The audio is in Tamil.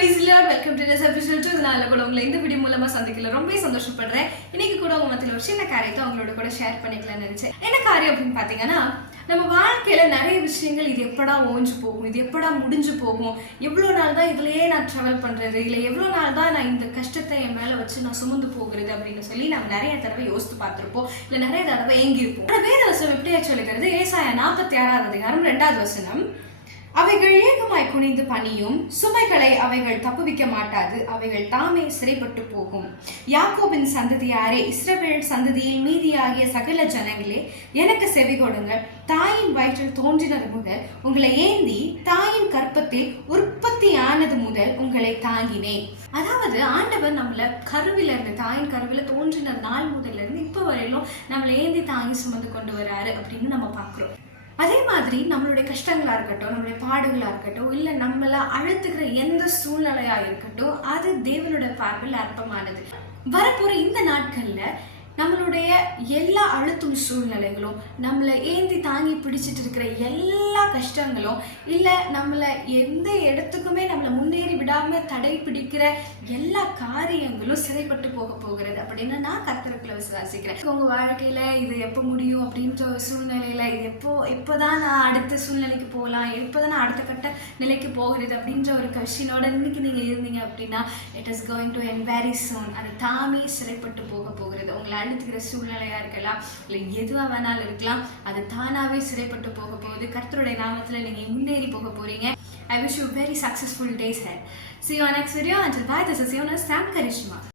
praise the Lord. Welcome to this episode. நான் கூட உங்களை இந்த வீடியோ மூலமா சந்திக்கல ரொம்ப சந்தோஷப்படுறேன். இன்னைக்கு கூட உங்க மத்தியில ஒரு சின்ன காரியத்தை உங்களோட கூட ஷேர் பண்ணிக்கலாம்னு நினைச்சேன். என்ன காரியம் அப்படின்னு பாத்தீங்கன்னா, நம்ம வாழ்க்கையில நிறைய விஷயங்கள் இது எப்படா ஓஞ்சு போகும், இது எப்படா முடிஞ்சு போகும், எவ்வளவு நாள் தான் இதுலயே நான் டிராவல் பண்றது, இல்ல எவ்வளவு நாள் தான் நான் இந்த கஷ்டத்தை என் மேல வச்சு நான் சுமந்து போகிறது அப்படின்னு சொல்லி நம்ம நிறைய தடவை யோசித்து பார்த்திருப்போம், இல்ல நிறைய தடவை ஏங்கி இருப்போம். வேத வசனம் எப்படியா சொல்லுகிறது? ஏசாயா 46 அதிகாரம் 2வது வசனம், அவைகள் ஏகமாய் குனிந்து பணியும், சுமைகளை அவைகள் தப்புவிக்க மாட்டாது, அவைகள் தாமே சிறைப்பட்டு போகும். யாக்கோபின் சந்ததியாரே, இஸ்ரவேல் சந்ததியில் மீதியாகிய சகல ஜனங்களே, எனக்கு செவி கொடுங்கள். தாயின் வயிற்றில் தோன்றினது முதல் உங்களை ஏந்தி, தாயின் கற்பத்தில் உற்பத்தி ஆனது முதல் உங்களை தாங்கினேன். அதாவது ஆண்டவர் நம்மள கருவில இருந்து, தாயின் கருவில தோன்றின நாள் முதல்ல இருந்து இப்ப வரையிலும் நம்மளை ஏந்தி தாங்கி சுமந்து கொண்டு வராரு அப்படின்னு நம்ம பாக்குறோம். அதே மாதிரி நம்மளுடைய கஷ்டங்களா இருக்கட்டும், நம்மளுடைய பாடுகளா இருக்கட்டும், இல்ல நம்மள அழுத்துக்கிற எந்த சூழ்நிலையா இருக்கட்டும், அது தேவனோட பார்வையில் அற்பமானது. வரப்போற இந்த நாட்கள்ல நம்மளுடைய எல்லா அழுத்தும் சூழ்நிலைகளும், நம்மளை ஏந்தி தாங்கி பிடிச்சிட்டு இருக்கிற எல்லா கஷ்டங்களும், இல்லை நம்மளை எந்த இடத்துக்குமே நம்மளை முன்னேறி விடாம தடை பிடிக்கிற எல்லா காரியங்களும் சிறைப்பட்டு போகிறது அப்படின்னு நான் கர்த்தருக்குள்ள விசுவாசிக்கிறேன். உங்க வாழ்க்கையில இது எப்போ முடியும் அப்படின்ற ஒரு சூழ்நிலையில, இது எப்போதான் நான் அடுத்த சூழ்நிலைக்கு போகலாம், எப்போதான் நான் அடுத்த கட்ட நிலைக்கு போகிறது அப்படின்ற ஒரு கஷ்டனோட இன்னைக்கு நீங்க இருந்தீங்க அப்படின்னா, it is going to end very soon. அது தாமே சிறைப்பட்டு போகிறது. உங்களை அழுத்துக்கிற சூழ்நிலையா இருக்கலாம், இல்லை எதுவா வேணாலும் இருக்கலாம், அது தானாவே சிறைப்பட்டு போக போகுது. கர்த்தருடைய நாமத்துல நீங்க முன்னேறி போக போறீங்க. I wish you very successful days ahead. See you on next video. Until bye, this is Jonas Sam Karishma.